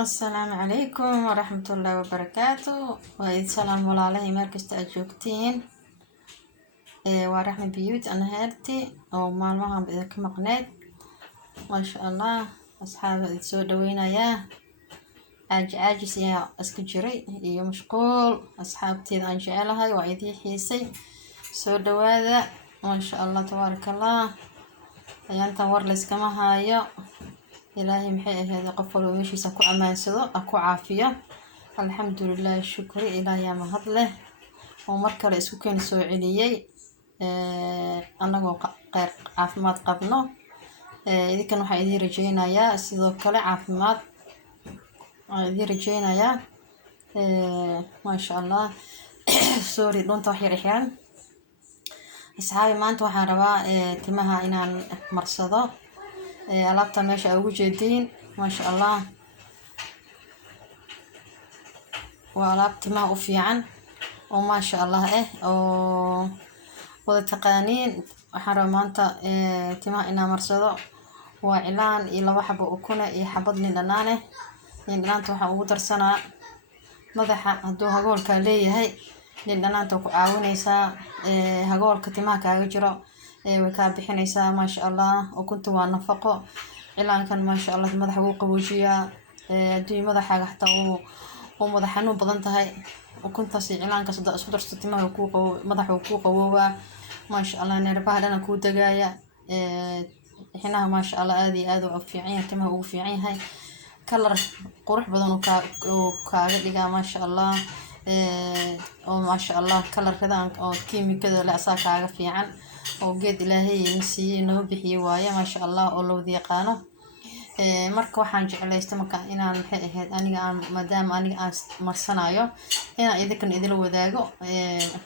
السلام عليكم ورحمة الله وبركاته. وإذ سلام والله مركز أجوكتين ورحمة بيوت أنا هارتي أو مالمها بإذنك مقنات ما شاء الله. أصحاب السود دوينا يا عاجز يا أسكجري يا مشغول أصحاب تيد أنجعلها وعيدي حيسي سود هذا ما شاء الله تبارك الله. أيان تور لسكما هايو إلهي محي هذا قفل ومشي سكو أمان سدو أكو عافية الحمد لله الشكر إلهي ما هضله ومركل اسكو كان سو عليي أنا غير عافمات قبنو إذا كانوا حيدي رجينا يا سيدو كلا عافمات إذا رجينا يا ما شاء الله. سوري دون توحير إحيان أصحابي ما أنتوا حاربا تمها إنان مرصدو alaabta meesha ugu jeediin ma sha Allah waa alaab timaha u fiican oo ma sha Allah oo wada taqaaniin waxaan rabaa maanta timaha inaan marsado waa cilaan iyo laba xabo ukun iyo xabad liin dhanaan dhanaanta waxaan ugu darsanaa madaxa hadduu hagoolka leeyahay liin dhanaanta ku caawinaysaa hagoolka timaha kaaga jiro way ka bixinaysaa ma sha Allah. ukuntu waa nafaqo cilaankan ma sha Allah madaxa uu qaboojiyaa hadii madaxaaga xataa uu madax xanuun badan tahay ukuntaas cilaanka sida isku darsto timaha ku qabo madaxa ku qaboobaa ma sha Allah. neerbaha dhana ku dagaaya xinaha ma sha Allah aad iyo aad u fiican yahay timaha uu fiican yahay kalar qurux badan oo kaaga dhigaa ma sha Allah oo ma sha Allah kalarkadan oo kiimikada la asaa kaaga fiican oo geed ilaahay nasiiyay noo bixiyay waaye ma sha Allah oo loo yaqaano. marka waxaan jeclaystay marka inaan maxay ahayd aniga aan maadaama aniga aan marsanayo inaan idinkan idila wadaago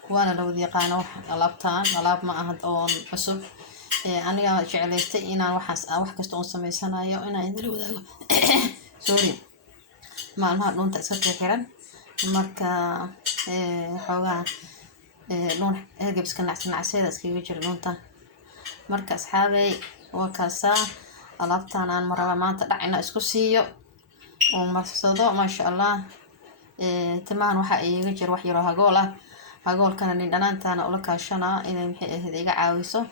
kuwana loo yaqaano alaabtaan alaab ma aha oo cusub aniga jeclaystay inaan wax kasta oo sameysanayo inaan idila wadaago. sorry maalmaha dhunta iska xiran marka xoogaa نون هرجبس كان عسنا عسيرة سكيجي جرنونتا مركز حابي وكاسا ألابتان عن مرة ما تدعينا إسكوسيو ومرصدو ما شاء الله تمان وحا يجر وحي روها قولا هقول كان لندنان تانا أولك عشانا إذا محي هذيقا عاويسو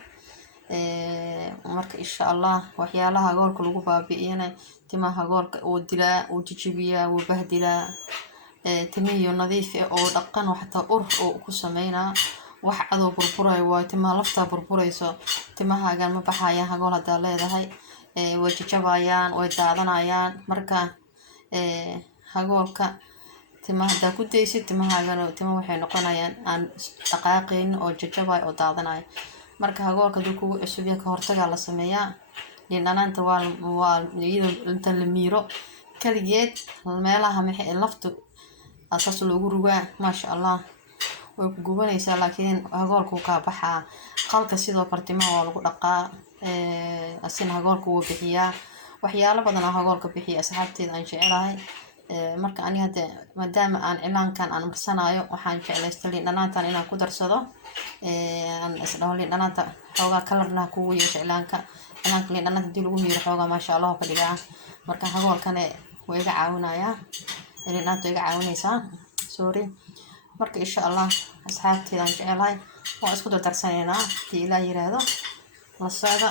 مركز إن شاء الله وحيالها هقول كل بابينا تما هقول ودلا وتجيبيا وبهدلا تميو نظيف أو دقن وحتى أرف أو كسمينا وحدو بربراي وتما لفتا بربرايسو تما هاجان ما بحايا هقول هذا لا هاي وججبايان ويدادنايان مركا هقول ك تما هذا كنتيسي تما هاجان تما waxay noqonayaan aan dhaqaaqin oo jajabay oo daadanay marka haqoolka duku cusubya ka hortaga la sameeyaa dhinaanta waa inta la miiro kaligeed meelaha maxay laftu أساس الأجروجا ما شاء الله وجوبنا يسأل لكن هقولكوا كبحة خلق السيد برتما والقطقة السن هقولكوا بحياة وحياة لبدنا هقولك بحياة سحبتي عن شعرها مركا أني هذا مدام أن إعلان كان عن مرسنايو وحان شعر يستلي لنا تان إنا قدر صدا أن أسأله لنا تا حوجا كلرنا كوي إعلان إعلان كلي لنا تدلوا مير حوجا ما شاء الله كليا مركا هقول كان ويجا عاونا يا إن أنتوا يقعونيسا سوري مرك إن شاء الله أصحابتي لان جعلها وأسكتوا ترسانينا تي إلا يرادو والصعدة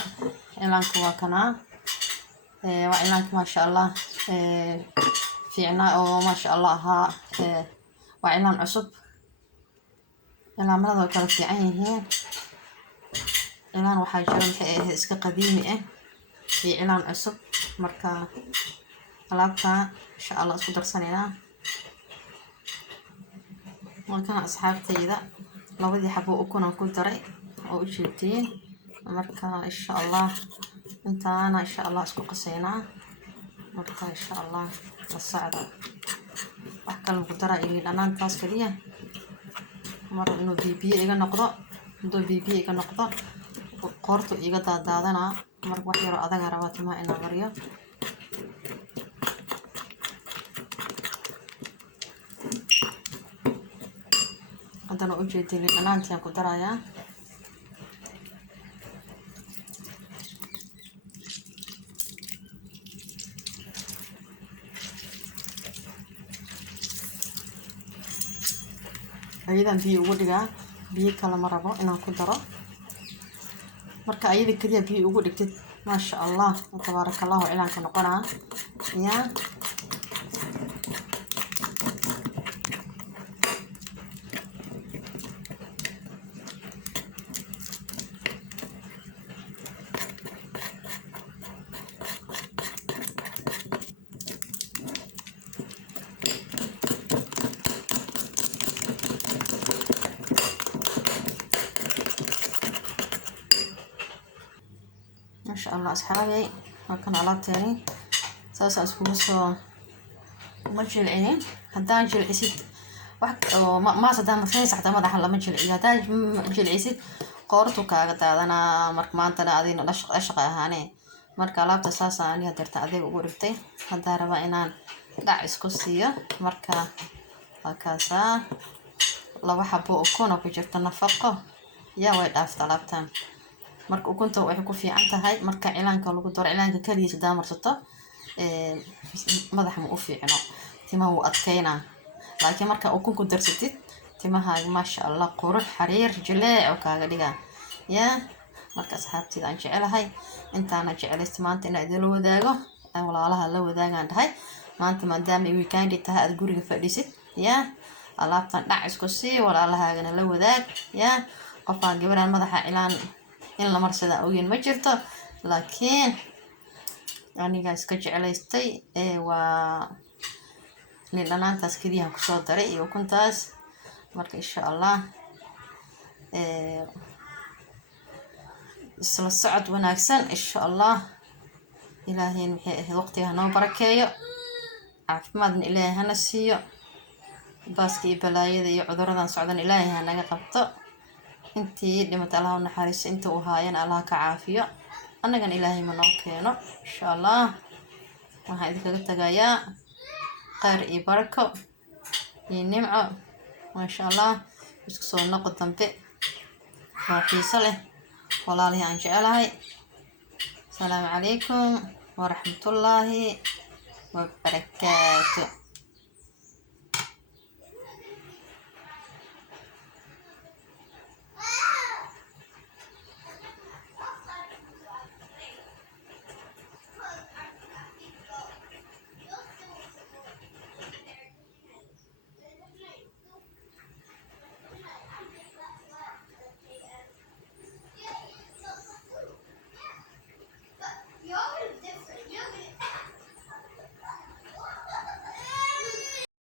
إعلانك واكنا وإعلانك ما شاء الله في عناء وما شاء الله ها وإعلان عصب إعلان مرضو كانوا في عينه إعلان وحاجة إسك قديمي في إعلان عصب مركا alaabta insha Allah isku darsanayna markaan asxaabtayda labadii xabo ukun aan ku daray oo u jeedtiin marka insha Allah intaana insha Allah isku qaseynaa marka insha Allah la socda wax kale ku daraa ilaa dhanaantaas kaliya mar inuu bibiye iga noqdo qorto iga daadana mar wax yar adag rabaa timaha inaan mariyo haddana u jeedin dhanaantii aan ku darayaa ayadan biyo ugu dhigaa biyo kale ma rabo inaan ku daro marka ayada kaliya biyo ugu dhigtid ما شاء الله تبارك الله إلى أن نقرأ يا ما شاء الله أصحابي هكذا على تاني ساسا أسكوسو مجل عين هدان جل عسيد واحد ما صدام مخيس حتى ما دحل مجل عين هدان مجل عسيد قورتو كاغتا أنا مرك ما أنت أدين أشق هاني مرك على تساسا أني هدرت أدي وقربتي هدان ربا إنان دع إسكوسية مركا هكذا لو حبو أكون وكجرت النفقة يا ويد أفت لابتان marka ukunta waxay ku fiican tahay marka cilaanka lagu daro cilaanka kaliya sidaa marsato madaxa ma u fiicno timaha wuu adkeynaa laakiin marka ukun ku darsatid timahaaga maasha Allah qurux xariir jileec oo kaaga dhigaa yaa marka asxaabtida aan jecelahay intaana jecelaystay maanta inaan idin la wadaago aan walaalaha la wadaagaan dhahay maanta maadaama ay weekend tahay aad guriga fadhiisid yaa alaabtan dhac isku sii walaalahaagana la wadaag yaa qofka gabaraan madaxa cilaan in la marsada ogeyn ma jirto laakiin aniga iska jecelaystay waa dhanaantaas kaliya ku soo daray iyo ukuntaas marka insha Allah isla socod wanaagsan insha Allah ilaaheen wixii ahayd waqtiga noo barakeeyo caafimaadna ilaahay hana siiyo baaska iyo balaayada iyo cuduradan socdan ilaahay ha naga qabto intii dhimata Allah u naxariiso inta uu haayana Allah ka caafiyo annagana ilaahay ma noo keeno insha Allah waxaan idinkaga tagayaa khayr iyo barako iyo nimco ma sha Allah isku soo noqo dambe waa xiiso leh walaalahay aan jecelahay السلام عليكم ورحمة الله وبركاته.